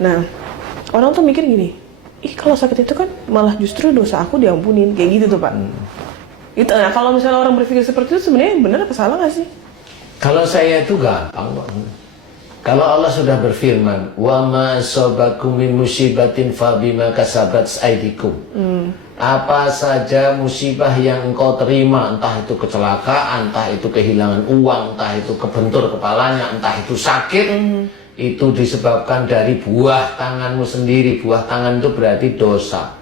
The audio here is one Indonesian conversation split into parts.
Nah, orang tuh mikir gini, ih kalau sakit itu kan malah justru dosa aku diampunin, kayak gitu tuh Pak. Itu, nah kalau misalnya orang berpikir seperti itu sebenarnya benar apa salah nggak sih? Kalau saya itu gampang. Kalau Allah sudah berfirman, wa ma asabakum min musibatin fa bima kasabat aydikum. Apa saja musibah yang engkau terima, entah itu kecelakaan, entah itu kehilangan uang, entah itu kebentur kepalanya, entah itu sakit, itu disebabkan dari buah tanganmu sendiri. Buah tangan itu berarti dosa.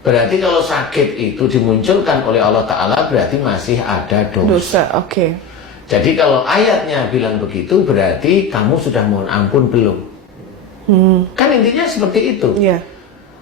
Berarti kalau sakit itu dimunculkan oleh Allah Ta'ala berarti masih ada dosa. Dosa, oke. Jadi kalau ayatnya bilang begitu berarti kamu sudah mohon ampun belum? Kan intinya seperti itu. Iya.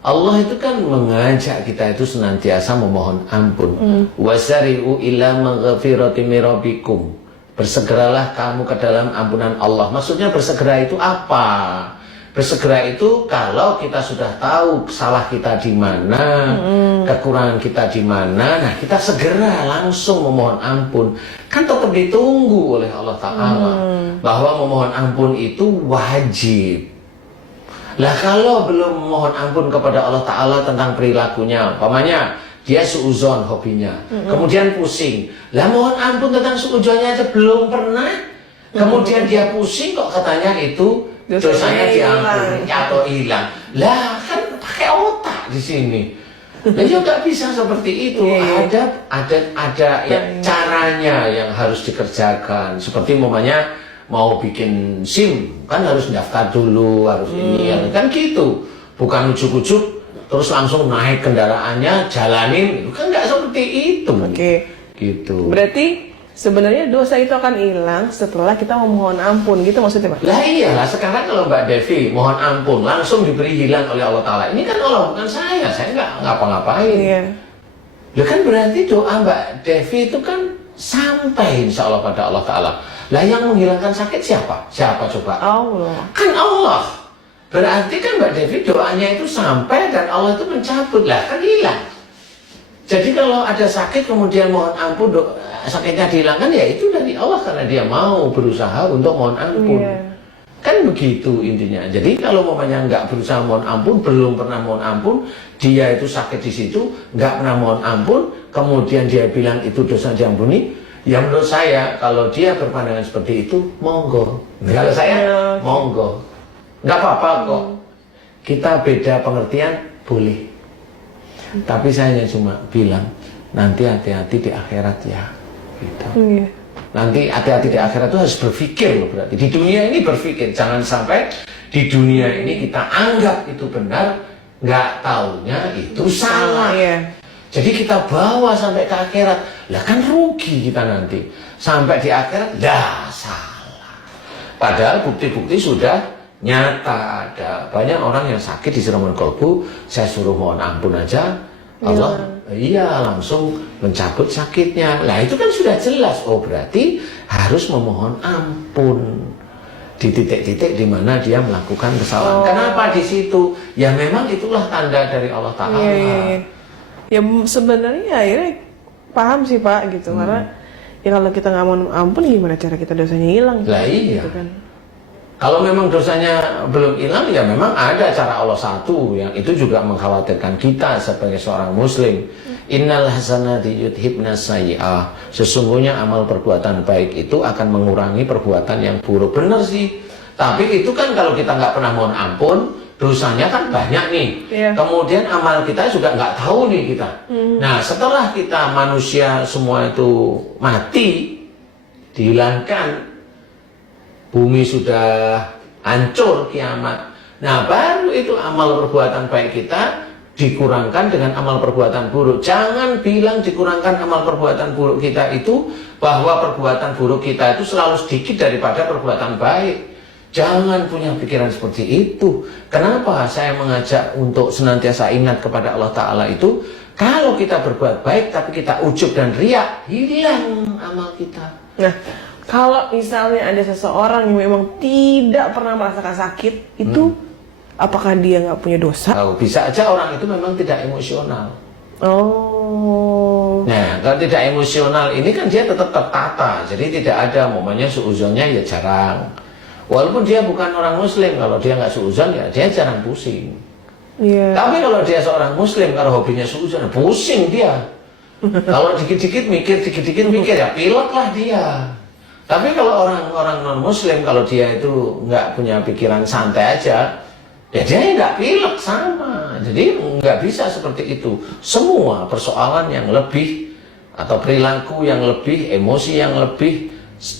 Allah itu kan mengajak kita itu senantiasa memohon ampun. Wasari'u ila maghfirati min rabbikum. Bersegeralah kamu ke dalam ampunan Allah. Maksudnya bersegera itu apa? Bersegera itu kalau kita sudah tahu salah kita di mana, kekurangan kita di mana, nah kita segera langsung memohon ampun. Kan tetap ditunggu oleh Allah Ta'ala bahwa memohon ampun itu wajib. Lah kalau belum memohon ampun kepada Allah Ta'ala tentang perilakunya, umpamanya dia suuzon hobinya, kemudian pusing. Lah mohon ampun tentang suuzonnya aja belum pernah. Kemudian dia pusing kok katanya itu dosanya diampuni atau hilang. Lah kan pakai otak di sini. Nah juga bisa seperti itu. Ada ya, caranya yang harus dikerjakan. Seperti umpamanya mau bikin SIM kan harus daftar dulu, harus ini kan gitu. Bukan ujuk-ujuk terus langsung naik kendaraannya jalanin, itu kan nggak seperti itu. Gitu. Berarti sebenarnya dosa itu akan hilang setelah kita memohon ampun, gitu maksudnya Pak? Lah iyalah, sekarang kalau Mbak Devi mohon ampun langsung diberi hilang oleh Allah Ta'ala. Ini kan Allah, bukan saya nggak ngapa-ngapain. Iya. Ya kan berarti doa Mbak Devi itu kan sampai insya Allah pada Allah Ta'ala. Lah yang menghilangkan sakit siapa? Siapa coba? Allah. Kan Allah. Berarti kan Mbak Devi doanya itu sampai dan Allah itu mencabut. Lah kan hilang. Jadi kalau ada sakit kemudian mohon ampun, sakitnya dihilangkan, ya itu dari Allah karena dia mau berusaha untuk mohon ampun. Kan begitu intinya. Jadi kalau mamanya nggak berusaha mohon ampun, belum pernah mohon ampun, dia itu sakit di situ, nggak pernah mohon ampun, kemudian dia bilang itu dosa diampuni, ya menurut saya kalau dia berpandangan seperti itu, monggo. Kalau saya, monggo. Nggak apa-apa kok. Kita beda pengertian, boleh. Tapi saya hanya cuma bilang, nanti hati-hati di akhirat ya. Gitu. Nanti hati-hati di akhirat itu harus berpikir loh berarti. Di dunia ini berpikir, jangan sampai di dunia ini kita anggap itu benar, nggak taunya itu salah. Jadi kita bawa sampai ke akhirat, lah kan rugi kita nanti. Sampai di akhirat, dah salah. Padahal bukti-bukti sudah nyata ada. Banyak orang yang sakit di serangan kolbu, saya suruh mohon ampun aja, Allah langsung mencabut sakitnya. Lah itu kan sudah jelas. Oh berarti harus memohon ampun di titik-titik di mana dia melakukan kesalahan. Kenapa di situ? Ya memang itulah tanda dari Allah Ta'ala. Ya sebenarnya akhirnya paham sih Pak gitu. Karena ya kalau kita nggak mohon ampun, gimana cara kita dosanya hilang? Lah iya. Gitu kan. Kalau memang dosanya belum hilang, ya memang ada cara Allah satu yang itu juga mengkhawatirkan kita sebagai seorang muslim. Innal hasanati yudhibna sayyi'ah. Sesungguhnya amal perbuatan baik itu akan mengurangi perbuatan yang buruk. Benar sih. Tapi itu kan kalau kita nggak pernah mohon ampun, dosanya kan banyak nih. Kemudian amal kita juga nggak tahu nih kita. Nah setelah kita manusia semua itu mati, dihilangkan, bumi sudah hancur kiamat. Nah baru itu amal perbuatan baik kita dikurangkan dengan amal perbuatan buruk. Jangan bilang dikurangkan amal perbuatan buruk kita itu bahwa perbuatan buruk kita itu selalu sedikit daripada perbuatan baik. Jangan punya pikiran seperti itu. Kenapa saya mengajak untuk senantiasa ingat kepada Allah Ta'ala itu? Kalau kita berbuat baik tapi kita ujub dan riak, hilang amal kita. Nah kalau misalnya ada seseorang yang memang tidak pernah merasakan sakit, itu apakah dia nggak punya dosa? Oh, bisa aja orang itu memang tidak emosional. Oh. Nah, kalau tidak emosional ini kan dia tetap tertata. Jadi tidak ada momennya suuzonnya ya jarang. Walaupun dia bukan orang muslim, kalau dia nggak suudzon ya dia jarang pusing. Iya. Tapi kalau dia seorang muslim, kalau hobinya suudzon, pusing dia. Kalau dikit-dikit mikir ya pilek lah dia. Tapi kalau orang non muslim, kalau dia itu nggak punya pikiran santai aja, ya dia nggak pilek sama. Jadi nggak bisa seperti itu. Semua persoalan yang lebih atau perilaku yang lebih, emosi yang lebih,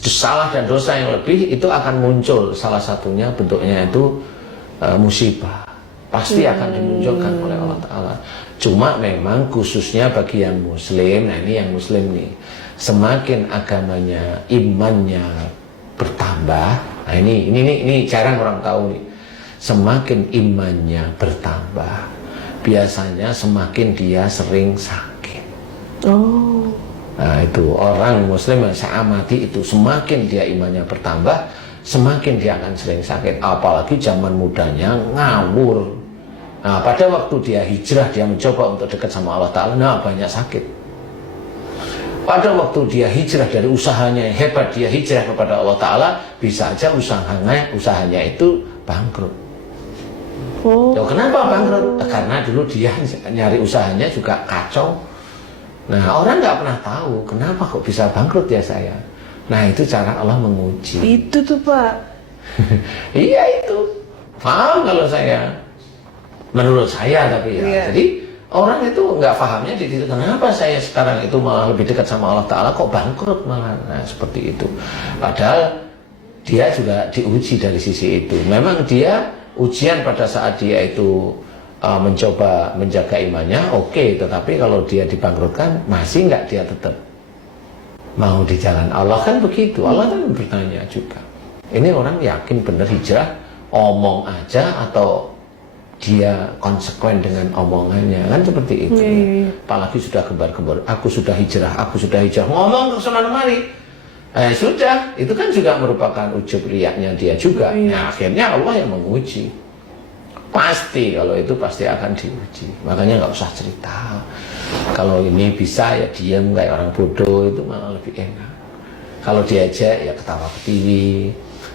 salah dan dosa yang lebih itu akan muncul. Salah satunya bentuknya itu musibah. Pasti akan dimunculkan oleh Allah Ta'ala. Cuma memang khususnya bagi yang muslim, nah ini yang muslim nih, semakin agamanya, imannya bertambah, nah ini jarang orang tahu nih. Semakin imannya bertambah, biasanya semakin dia sering sakit. Oh. Nah itu orang muslim yang saya amati itu, semakin dia imannya bertambah, semakin dia akan sering sakit. Apalagi zaman mudanya ngawur. Nah pada waktu dia hijrah, dia mencoba untuk dekat sama Allah Ta'ala, nah banyak sakit. Pada waktu dia hijrah dari usahanya yang hebat, dia hijrah kepada Allah Ta'ala, bisa aja usahanya itu bangkrut. Oh. Loh, kenapa bangkrut? Karena dulu dia nyari usahanya juga kacau. Nah orang nggak pernah tahu kenapa kok bisa bangkrut ya saya. Nah itu cara Allah menguji. Itu tuh Pak. Iya itu. Paham kalau saya. Menurut saya tapi ya. Iya. Jadi orang itu nggak pahamnya di situ. Kenapa saya sekarang itu malah lebih dekat sama Allah Ta'ala kok bangkrut malah. Nah seperti itu. Padahal dia juga diuji dari sisi itu. Memang dia ujian pada saat dia itu mencoba menjaga imannya, oke. Tetapi kalau dia dibangkrutkan, masih nggak dia tetap mau di jalan Allah, kan begitu. Allah kan bertanya juga. Ini orang yakin benar hijrah, omong aja atau dia konsekuen dengan omongannya, kan seperti itu. Apalagi sudah gembar-gembar, aku sudah hijrah, ngomong ke sana kemari. Sudah, itu kan juga merupakan ujub riyaknya dia juga. Nah, akhirnya Allah yang menguji. Pasti, kalau itu pasti akan diuji. Makanya nggak usah cerita. Kalau ini bisa ya diam kayak orang bodoh, itu malah lebih enak. Kalau diajak ya ketawa ke TV.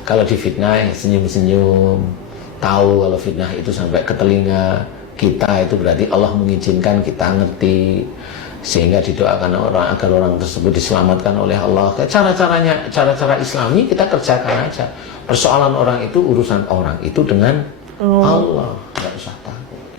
Kalau difitnah ya senyum-senyum. Tahu kalau fitnah itu sampai ke telinga kita, itu berarti Allah mengizinkan kita ngerti, sehingga didoakan orang agar orang tersebut diselamatkan oleh Allah. Cara-cara Islami kita kerjakan aja. Persoalan orang itu urusan orang itu dengan Allah.